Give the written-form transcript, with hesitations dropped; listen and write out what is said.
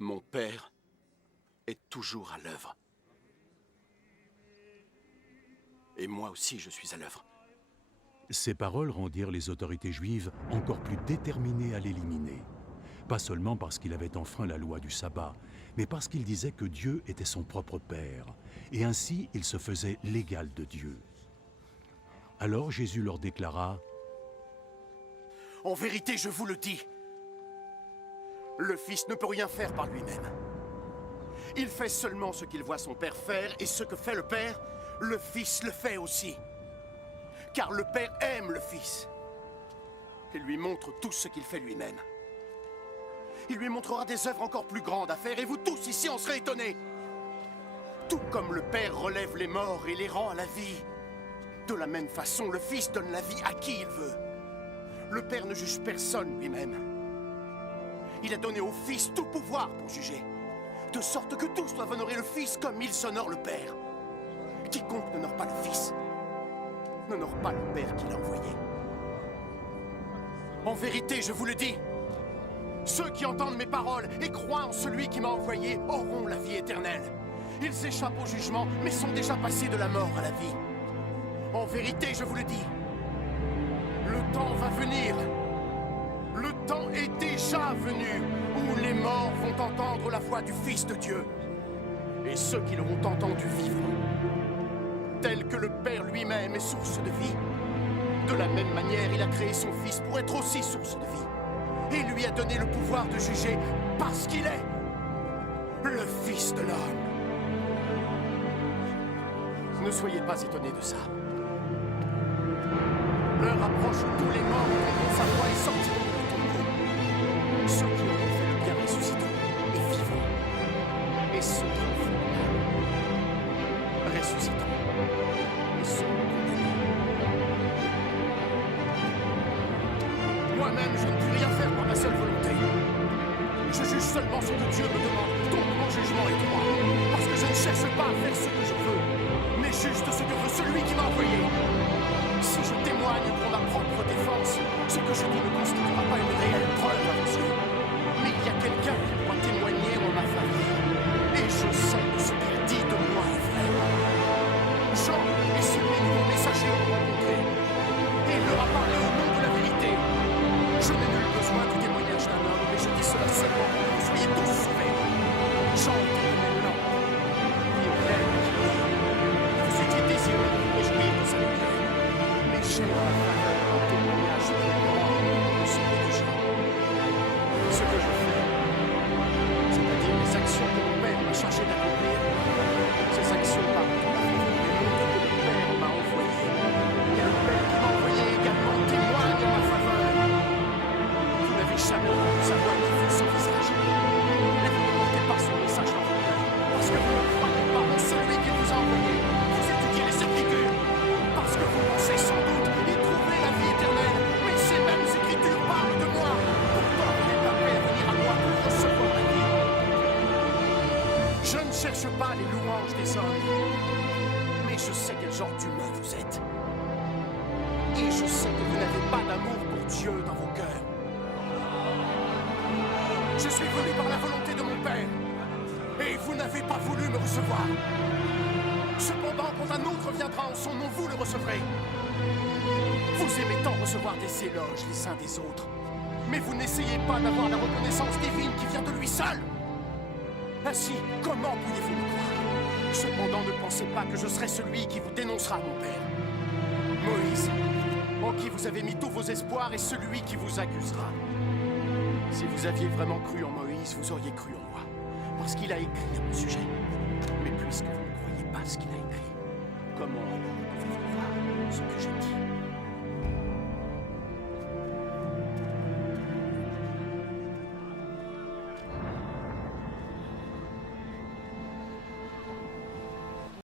Mon père est toujours à l'œuvre. Et moi aussi, je suis à l'œuvre. Ces paroles rendirent les autorités juives encore plus déterminées à l'éliminer. Pas seulement parce qu'il avait enfreint la loi du sabbat, mais parce qu'il disait que Dieu était son propre Père, et ainsi il se faisait l'égal de Dieu. Alors Jésus leur déclara: « En vérité, je vous le dis, le Fils ne peut rien faire par lui-même. Il fait seulement ce qu'il voit son Père faire, et ce que fait le Père, le Fils le fait aussi. Car le Père aime le Fils et lui montre tout ce qu'il fait lui-même. Il lui montrera des œuvres encore plus grandes à faire, et vous tous ici en serez étonnés. Tout comme le Père relève les morts et les rend à la vie, de la même façon, le Fils donne la vie à qui il veut. Le Père ne juge personne lui-même. Il a donné au Fils tout pouvoir pour juger, de sorte que tous doivent honorer le Fils comme ils honorent le Père. Quiconque n'honore pas le Fils n'honore pas le Père qui l'a envoyé. En vérité, je vous le dis, ceux qui entendent mes paroles et croient en celui qui m'a envoyé auront la vie éternelle. Ils échappent au jugement, mais sont déjà passés de la mort à la vie. En vérité, je vous le dis, le temps va venir. Le temps est déjà venu où les morts vont entendre la voix du Fils de Dieu. Et ceux qui l'auront entendu vivre, tel que le Père lui-même est source de vie. De la même manière, il a créé son Fils pour être aussi source de vie. Et lui a donné le pouvoir de juger parce qu'il est le Fils de l'homme. Ne soyez pas étonnés de ça. L'heure approche où tous les morts entendront sa voix et sortiront de leur tombeau. Ceux qui auront fait le bien ressusciteront et vivront. Et ceux qui ont fait le mal ressusciteront et seront condamnés. Moi-même, je ne puis rien faire par ma seule volonté. Je juge seulement ce que Dieu me demande, donc mon jugement est droit. Parce que je ne cherche pas à faire ce que je veux, mais juste ce que veut celui qui m'a envoyé. Si je témoigne pour ma propre défense, ce que je dis ne constituera pas une réelle preuve à vos yeux. Mais il y a quelqu'un qui doit témoigner en ma faveur. Et je sais que ce qu'il dit de moi est vrai. Jean est celui que vos messagers ont rencontré. Et il leur a parlé au nom de la vérité. Je n'ai nul besoin du témoignage d'un homme, mais je dis cela seulement pour que vous soyez tous sauvés. Jean était comme une lampe, qui est pleine qui brille. Vous étiez désireux de vous réjouir de sa lumière. Mais j'ai en ma faveur un témoignage plus grand que celui de Jean. Ce que je fais, c'est-à-dire les actions que mon Père m'a chargé d'accomplir, ces actions parlent en ma faveur et montrent que le Père m'a envoyé. Et le Père qui m'a envoyé également témoigne en ma faveur. Vous n'avez jamais entendu sa voix ni vu son visage. Mais vous ne portez pas son message dans vos cœurs, parce que vous ne croyez pas en celui qui vous a envoyé. Vous étudiez les Écritures, parce que vous pensez sans doute y trouver la vie éternelle. Mais ces mêmes Écritures parlent de moi. Pourtant, vous n'êtes pas prêt à venir à moi pour recevoir la vie. Je ne cherche pas les louanges des hommes, mais je sais quel genre d'humain vous êtes. Et je sais que vous n'avez pas d'amour pour Dieu dans vos cœurs. Je suis venu par la volonté de mon Père, et vous n'avez pas voulu me recevoir. Cependant, quand un autre viendra en son nom, vous le recevrez. Vous aimez tant recevoir des éloges les uns des autres, mais vous n'essayez pas d'avoir la reconnaissance divine qui vient de lui seul. Ainsi, comment pourriez-vous me croire? Cependant, ne pensez pas que je serai celui qui vous dénoncera, mon Père. Moïse, en qui vous avez mis tous vos espoirs, est celui qui vous accusera. Si vous aviez vraiment cru en Moïse, vous auriez cru en moi, parce qu'il a écrit à mon sujet. Mais puisque vous ne croyez pas ce qu'il a écrit, comment alors pouvez-vous croire ce que je dis?